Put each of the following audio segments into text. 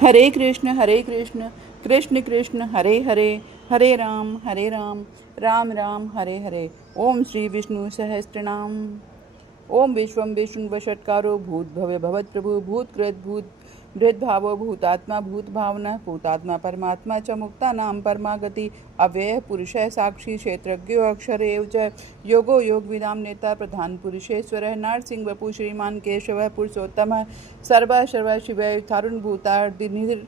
हरे कृष्ण कृष्ण कृष्ण हरे हरे, हरे राम राम राम हरे हरे। ओम श्री विष्णु सहस्त्रनाम। ओम विश्वम विष्णु वषट्कारो भूत भव्य भवत प्रभु भूत कृत भूत भावो भूतात्मा भूत भावना भूतात्मा परमात्मा च मुक्ता नाम परमागति अव्यय पुरुष साक्षी क्षेत्रज्ञो अक्षर एव च योगो योग विदाम नेता प्रधान पुरुषेश्वर नारसिंह वपु श्रीमान केशव पुरुषोत्तम सर्वा सर्वा शिव थारुण भूतार्दिनिर्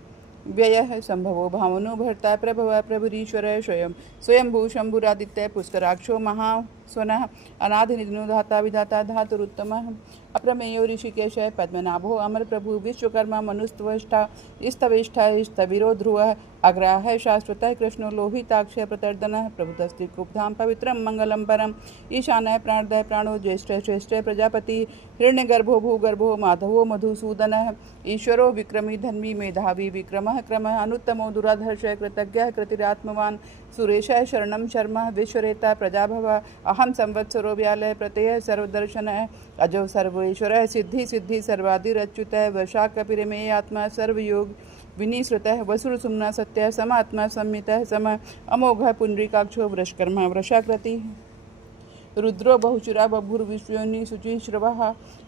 व्यय संभवो भावनो भर्ता प्रभव प्रभुरीश्वर स्वयं स्वयंभू शंभुरादित्य पुष्कराक्षो महास्वनः अनादिनिधनो धाता विधाता धातुरुत्तमः अप्रमेयो ऋषिकेश पद्मनाभो अमर प्रभु विश्वकर्मा मनुस्त्वष्टा स्तविष्ठा स्थविरो ध्रुवः अग्राह शाश्वतः कृष्णो लोहिताक्ष प्रतर्दनः प्रभुतस्तिकुब्धां पवित्रं मंगलम परम ईशानः प्राणदः प्राणो ज्येष्ठ श्रेष्ठ प्रजापति हिरण्यगर्भो भूगर्भो माधवो मधुसूदनः ईश्वरो विक्रमी धन्वी मेधावी विक्रमः क्रमः अनुत्तमो दुराधर्ष कृतज्ञः कृतिरात्मवान् सुरेशः शरणं शर्मः विश्वरेता प्रजाभव अहं संवत्सरो व्यालय प्रत्ययः सर्वदर्शनः अजो सर्वेश्वरः सिद्धि सिद्धि सर्वादिरच्युतः वशा कपिरमेय आत्मा सर्वयोग विनिश्रुतः वसुर सुम्ना सत्य समात्मा संमितः सम अमोघ पुंडरीकाक्षो वृषकर्मा वृषाकृति रुद्रो बहुचुरा बभुर्विश्वयोनि शुचिश्रवः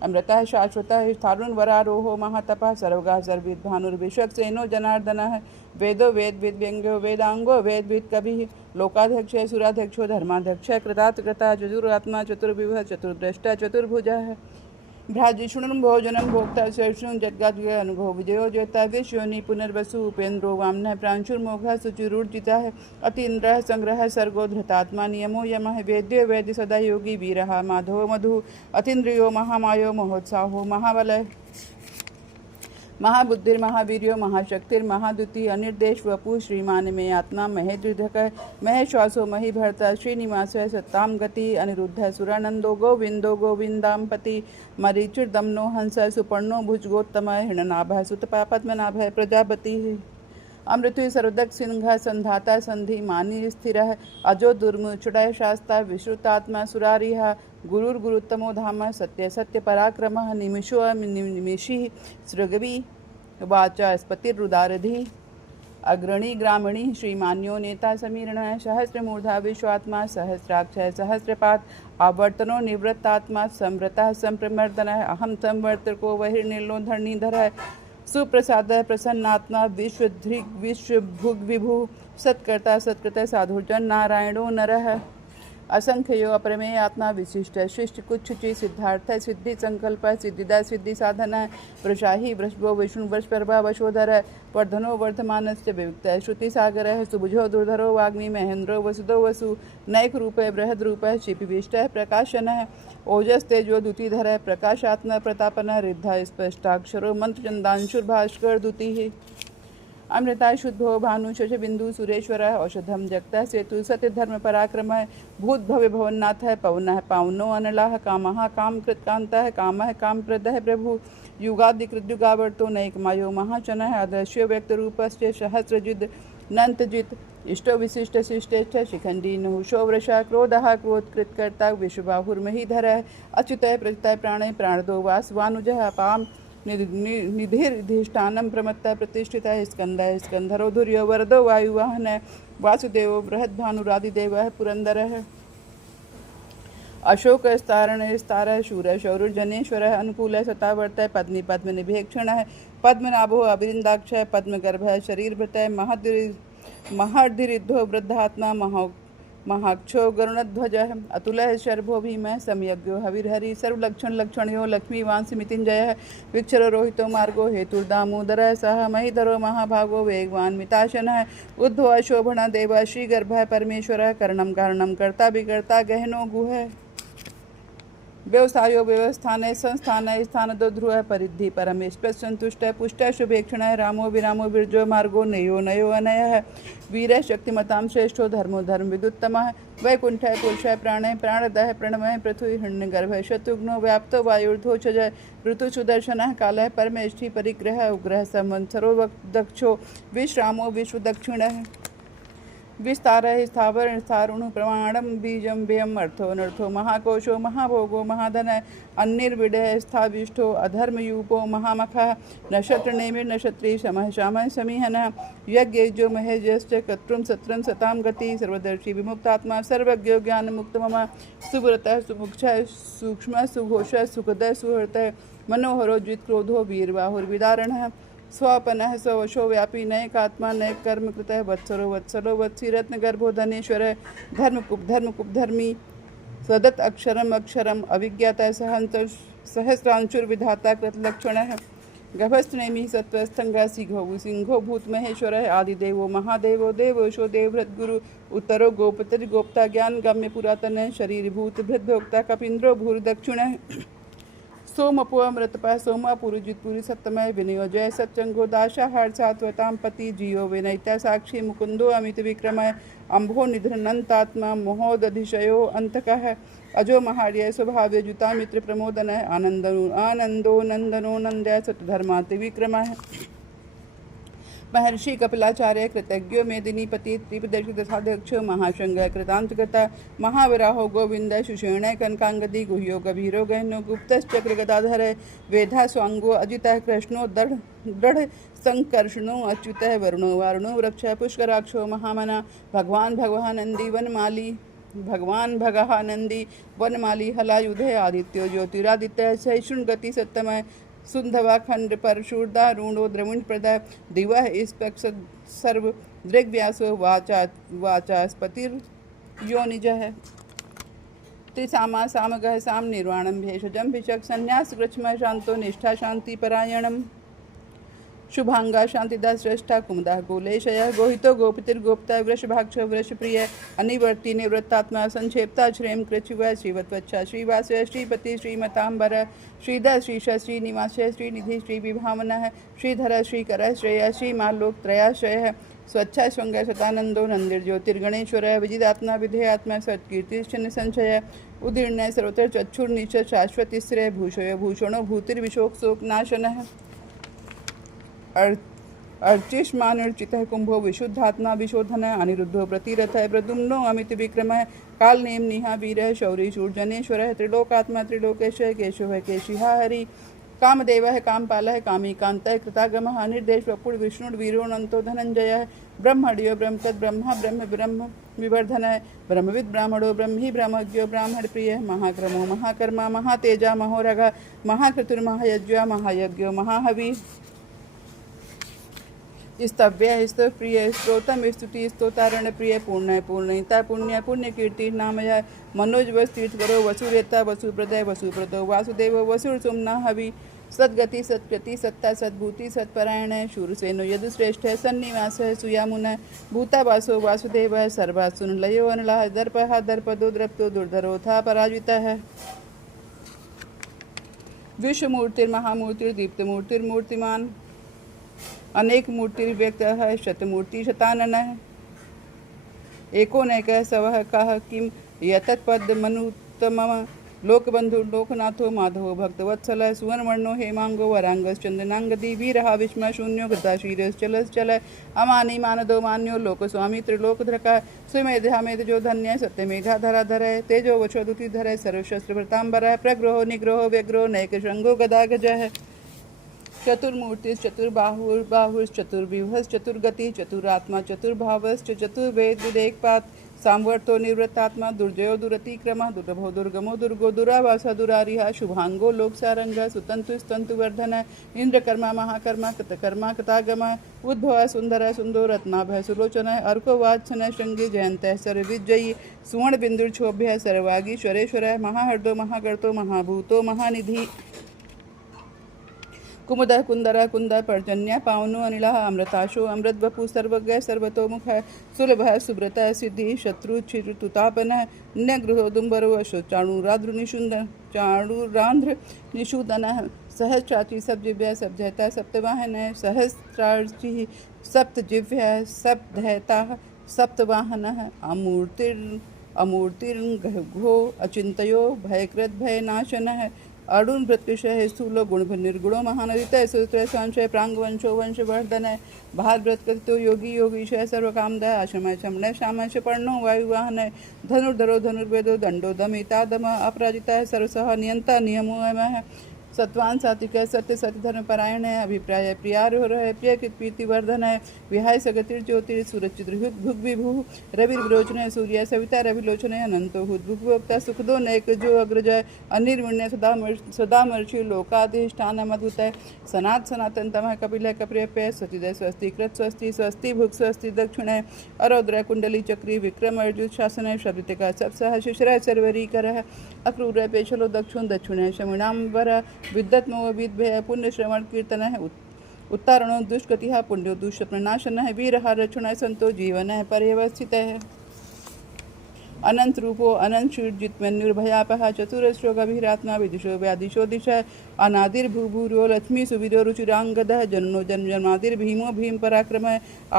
अमृतः शाश्वतः स्थाणुन् वरारोहो महातपः सर्वगा सर्विद् भानुर्विश्वक्सेनो जनार्दनः वेदो वेद विद्व्यंग्यो वेदांगो वेद विद कविः लोकाध्यक्ष सुराध्यक्षो धर्माध्यक्ष कृतात्कृता चतुरात्मा चतुर्विभः चतुर्द्रष्टा चतुर्भुजः भ्राजिषुणुं भोजनं भोक्ता शर्षुं जद्गाद्य अनुभव विजयो ज्योता विश्वनि पुनर्वसु उपेन्द्रो वामनः प्रांशुर्मोघः शुचिरूर्जितः अतीन्द्रः संग्रह सर्गो धृतात्मा नियमो यमः वेद्यो वेद्य सदा योगी वीरः माधवो मधु अतीन्द्रियो महामायो महोत्साहो महाबलः महाबुद्धिर्महावीर्यो महाशक्तिर्महाद्युति अनिर्देश वपु श्रीमान में आत्मा महेद्रिधक महेश्वासो महीभर्ता श्रीनिवास सत्ताम गति अनिरुद्ध सुरानंदो गोविंदो गोविंदाम्पति मरीचिर्दमनो हंस सुपर्णो भुजगोत्तम हिरणनाभ सुतपा पद्मनाभ प्रजापति अमृत्यु सर्वदक सिंह संधाता संधि मानी स्थिर अजो दुर्मुचुड़य शास्ता विश्रुतात्मा सुरारिह गुरुर्गुरुत्तमो धाम सत्य सत्य पराक्रम निमिषो निमिषि सृगवी वाचा स्पतिरुदारधि अग्रणी ग्रामणी श्रीमान्यो नेता समीरण सहस्रमूर्धा विश्वात्मा सहस्राक्ष सहस्रपात आवर्तनो निवृत्तात्मा संवृता संप्रमर्दन अहम संवर्तको बहिर्निर्लो धरणीधर सुप्रसाद प्रसन्नात्मा विश्वधृग विश्वभुग विभु सत्कर्ता सत्कृत साधुजन नारायणो नरः असंख्यो अप्रमेय आत्मा विशिष्ट शिष्ट कुच्छुचि सिद्धार्थ सिद्धि संकल्प सिद्धिदा सिद्धि साधना वृषाही वृषभो विष्णु वृषपर्वा वशोधर वर्धनो वर्धमानस्य विविक्त श्रुति सागर सुभुजो दुर्धरो वाग्मी महेंद्रो वसुदो वसु नैक रूप बृहद रूप शिपिविष्ट प्रकाशन ओजस तेजो द्युतिधर प्रकाशात्म प्रतापन रिद्ध स्पष्टाक्षरो मंत्रचंदांशुर्भास्कर द्युति अमृता शुद्धो भानु शश बिंदु सुरेश्वर औषधम जगत सेतु सत्य धर्म पराक्रम भूत भव्य भवन्नाथ पवन पावनो अनला काम काम कृतकांत काम काम प्रद प्रभु युगादिकृद्युगावर्तो नैकमायो महाचन अदृश्य व्यक्त रूपस्य सहस्रजिद नंतजित इष्टो विशिष्ट शिष्टेष्ठ शिखंडी नहुषो वृषा क्रोधः क्रोधकृत्कर्ता विश्वबाहुर्महीधर अच्युत प्रचित प्राणे प्राणदो वासवानुज अपाम निधिर्धिष्ठानं प्रमत्ता प्रतिष्ठिता स्कंद स्कंधरो धुर्यो वरदो वायुवाहन वासुदेव बृहद्भानुरादिदेवः पुरंदरः अशोक स्तारण स्तार शूर शौरुर्जनेश्वर अनुकूल सतावर्त पद्मी पद्मनिभेक्षण पद्मनाभो अभिरिंदाक्ष पद्मगर्भ शरीरभृत महर्धिरिद्धो वृद्धात्मा महाक्षो गरुणध्वज अतुल शर्भो भीम सम्यज्ञो हविर्हरि सर्वलक्षण लक्षणयो लक्ष्मीवांसमितिंजय विक्षर रोहितो मार्गो हेतुर्दामोदर सह महीधरो महाभागो वेगवान मिताशन उद्धव शोभण देव श्रीगर्भ परमेश्वर करणम कारणम कर्ता विकर्ता गहनो गुह व्यवसायो व्यवस्थान संस्थान स्थान दो ध्रुव परिद्धि परमेश्वर संतुष्ट पुष्ट शुभेक्षण रामो विरामो बिरजो मार्गो नयो नयो अनय वीर शक्तिमतां श्रेष्ठो धर्मो धर्म विदुत्तम वैकुंठ पुरुष प्राण प्राणदः प्रणमय पृथ्वी हिरण्यगर्भ शत्रुघ्नो व्याप्तो वायुर्ध्वोचज ऋतु सुदर्शन काल परमेष्ठि परिग्रह उग्रह संवत्सरो दक्षो विश्रामो विश्वदक्षिण विस्तारः स्थावर स्थारुणु प्रमाणं बीजं व्ययम् अर्थोऽनर्थो महाकोशो महाभोगो महाधनः अन्निर्विडः स्थाविष्ठो अधर्मयूपो महामखः नक्षत्रनेमिर्नक्षत्री शमः श्यामः समीहनः यज्ञेजो महेजश्च कर्तृं सत्रं सतां गति सर्वदर्शी विमुक्तात्मा सर्वज्ञो ज्ञानमुक्तमम सुव्रतः सुमुक्षः सूक्ष्मः सुघोषः सुखदः सुहृतः मनोहरो जित्क्रोधो वीरबाहुर्विदारणः स्वपनः स्ववशो व्यापी नयकात्मा नय कर्म कृतः वत्सरो वत्सलो वत्सी रत्नगर्भो धनेश्वर धर्मी सदत अक्षरम अक्षरम अविज्ञाता सहंत सहस्रांशुर्विधाता कृतलक्षणः गभस्तनेमि सत्वस्थंगा सिंहो भूत महेश्वर आदिदेवो महादेवो देवोशो देवभृद्गुरु उत्तरो गोपतिर्गोप्ता ज्ञान गम्य पुरातन शरीर भूत भृद्भोक्ता कपीन्द्रो भूर्दक्षिण सोमपुअमृतपः सोमा पुरुजितपुरी सत्तमय विनियोजय सच्चंगो दाशा हर्षात्वतां पति जियो विनयिता साक्षी मुकुंदो अमित विक्रमय अम्भो निधनंतात्मा मोहोदधिशयो अंतकः अजो महार्य स्वभाव्य जुता मित्र प्रमोदन आनंदो नंदनो नंदय सतधर्माति विक्रमः महर्षि कपिलाचार्य कृतज्ञो मेदिनीपति त्रिपदर्शिदशाध्यक्ष महाशंग कृतांतकृता महाविराहो गोविंद सुषेण कनकांगदी गुह्यो गभीरो गहनो गुप्तश्चक्र गदाधर वेधा स्वांगो अजितः कृष्णो दृढ़ संकर्षणो अच्युतः वरुणो वारुणो वृक्ष पुष्कराक्षो महामना भगवान भगवानंदी वनमाली भगवान भगानंदी वनमाली हलायुधे आदित्यो ज्योतिरादित्य सहिष्णु गति सत्तमय सुंधवा खंड पर शूरदा रूणो द्रविण प्रदा दिवा स्पक्ष सर्व दृग्व्यासो वाचास्पतिर योनिजः त्रिसामा सामगः साम निर्वाणम भेषजम भिषक संन्यास कृच्छ्म शांतो निष्ठा शांति परायणम शुभांगा शांतिदा श्रेष्ठा कुमुदा गोलेशय गोहितो गोपतिर्गोप्ता वृषभाक्ष वृषप्रिय अनिवर्ति निवृत्तात्मा संक्षेप्ता श्रेम कृच्छिव श्रीवत्वच्छा श्रीवासय श्रीपति श्रीमतांबर श्रीधर श्रीश श्रीनिवासय श्रीनिधि श्रीविभावनः श्रीधर श्रीकर श्रेय श्रीमाल्लोकत्रयाश्रयः स्वच्छा स्वंग सतानंदो नंदिर्ज्योतिर्गणेश्वर विजिदात्मा विधेयात्मा सत्कीर्तिश्चन संशय उदीर्ण सर्वत्र चक्षुर्निच शाश्वतिश्रय भूषय भूषणो भूतिर्विशोकशोकनाशनः अर्चिष्मान अर्चितः कुंभो विशुद्धात्मा विशोधन अनिरुद्धो प्रतिरथः प्रद्युम्नो अमित विक्रमः कालनेम निहा वीरः शौरी शूर्जनेश्वरः त्रिलोकात्मा त्रिलोकेशः केशवः केशिहा हरि कामदेवः कामपालः कामी कान्तः कृतागमः अनिर्देश वपुड़ विष्णुर्वीरोऽनन्तो धनञ्जयः ब्रह्मण्यो ब्रह्मतद् ब्रह्मा ब्रह्म विवर्धनः ब्रह्मविद् ब्राह्मणो ब्रह्मी ब्रह्मज्ञो ब्राह्मणप्रियः महाक्रमो महाकर्मा महातेजा महोरगः महाक्रतुर्महायज्ञ महायज्ञो महाहवि स्तव्य स्तव प्रिय स्त्रोतम स्तुति स्तोतारण प्रिय पूर्ण पूर्णिता पुण्य पुण्य कीर्ति नामय मनोज तीर्थकरो वसुरेता वसुप्रदय वसुप्रदो वासुदेव वसुर सुमना हवि सद्गति सत्कृति सत्ता सद्भूति सत्परायण शूरसेनो यदुश्रेष्ठ सन्निवास सुयामुन भूतावासो वासुदेव सर्वासुन लयो अनलः दर्पः दर्पदो द्रप्तो दुर्धरोथा पराजितः विश्वमूर्तिर्महामूर्तिर्दीप्तमूर्तिर्मूर्तिमान अनेक मूर्तिर्व्यक्त है शतमूर्ति शताननः एकोनैकः सवः कः किं यतत्पद्मनुत्तमः लोकबंधु लोकनाथो माधवो भक्तवत्सलः सुवर्णवर्णो हेमांगो वरांगश्चंदनांगदी वीरः विस्मय शून्यो गदाशीरश्चलश्चल अमानी मानदो मान्यो लोकस्वामी त्रिलोकधरकः सुमेधामेधजो धन्य सत्यमेधाधराधरः तेजो वचोदुतिधरः सर्वशस्त्रभृतांबरः प्रग्रहो निग्रहो व्यग्रो नैकशृंगो गदागजः चतुर्बाहुश्चतुर्विभश्चतुर्गति चतुरात्मा चतुर्भावश्च चतुर्वेद विदेकपात सांवर्तो निवृत्तात्मा दुर्जयो दुरतिक्रमः दुर्लभो दुर्गमो दुर्गो दुरावासा दुरारिहा शुभांगो लोकसारंग सुतंतु स्तंतुवर्धन इंद्रकर्मा महाकर्मा कृतकर्मा कृतागम उद्भव सुंदर सुंदो रत्नाभय सुलोचन अर्को वाच्छन श्रृंगी जयंत सर्वविजयी सुवर्ण बिंदुर्क्षोभ्य सर्वागीश्वरेश्वर महाहर्दो महागर्तो महाभूतो महानिधि कुमुद कुंदर कुंद पर्जन्य पावनो अनिलः अमृताशो अमृतवपु सर्वज्ञ सर्वतोमुख सुलभ सुब्रत सिद्धि शत्रु चिरुतापन न्यगृहो दुम्बरो अशो चाणुराद्रु निषुंद चाणुरांध्र निषूदन सहस्राची सब्जिव्य सब्जयता सप्तवाहन सहस्राची सप्तजिव्य सप्तहता सप्तवाहन अमूर्तिर्घो अचिंत्यो भयकृत भयनाशन अर्जुन प्रत्युषय स्थूलो गुण निर्गुणो महानदितय सूत्र संशय प्रांगवंशो वंशवर्धन भारत कथितो योगी योगीशय सर्वकामदय आश्रमय शमनय श्यामय पर्णो वायुवाहन धनुर्धरो धनुर्वेदो दंडो दमिता दम अपराजिता सर्वसह नियंता नियमो सत्वान सात्विक सत्य सत्य धर्म परायण है अभिप्राय प्रियारो है प्रिय प्रीति वर्धन है विहाय सगतिर ज्योतिर सूरज भुग विभु रवि विरोचन है सूर्य सविता रविलोचन है अनंतो हुद्भुक्ता सुखदो नैक जो अग्रजय अनिर्विण्य सदा मर्षि लोकाधिष्ठान अद्भुत है सनातन तम कपिल है कप्रिय स्वस्ति स्वस्ति कृत स्वस्ति स्वस्ति भुग स्वस्ति दक्षिण है अरौद्र कुंडली चक्री विक्रम अर्जुन शासन है शब्द का सप्सह शिशिर सर्वरी कर है अक्रूर पेशलो दक्षिण है शमिणाम्बर विद्वत मोहविद भय पुण्य श्रवण कीर्तन है उत्तारणो दुष्कृति पुण्यो दुष्प्रनाशन है वीर रक्षण है संतो जीवन है पर्यवस्थित है अनंत रूपो अनंत शीर्जित निर्भयापह चतुरश्रो गभीरात्मा विदिशो व्यादिशो दिश अनादिर्भूभूरो लक्ष्मी सुविरो रुचिरांगद जन्नो जन्म जन्मादिर भीमो भीम पराक्रम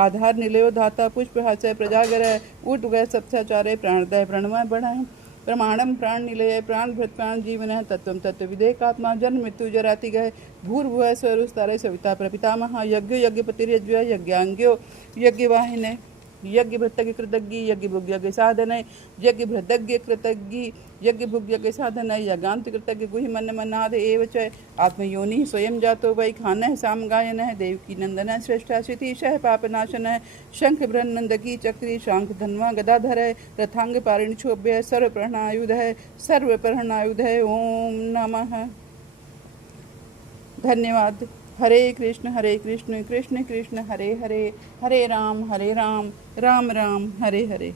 आधार निलयो धाता पुष्पहास्य प्रजागर उठ गए सप्ताचार्य प्राणदय प्रणमय बढ़ाए प्रमाणम प्राण निलय प्राण भृत प्राण जीवन है तत्व तत्व विदेकात्मा जन्म मृत्यु जराति गए भूर्भुव स्वरुस्तारे सविता प्रपितामह यज्ञ यज्ञपतिर्यज्ञ यज्ञांग्यो यज्ञवाहिने यज्ञ भृतज्ञ कृतज्ञ यज्ञ भुग यज्ञ साधन यज्ञ भृतज्ञ कृतज्ञ यज्ञ भुग यज्ञ साधन यज्ञांत कृतज्ञ गुहि मन मनाद एव च आत्मयोनि स्वयं जातो वै खान है साम गायन है देवकी नंदन है श्रेष्ठा शितीश है पापनाशन है शंख ब्रह्म नंदकी चक्री शांख धन्वा गदाधर है रथांग पारिण क्षोभ्य सर्व प्रहणायुध है सर्व प्रहणायुध है ओम नमः। धन्यवाद। हरे कृष्ण कृष्ण कृष्ण हरे हरे हरे राम राम राम हरे हरे।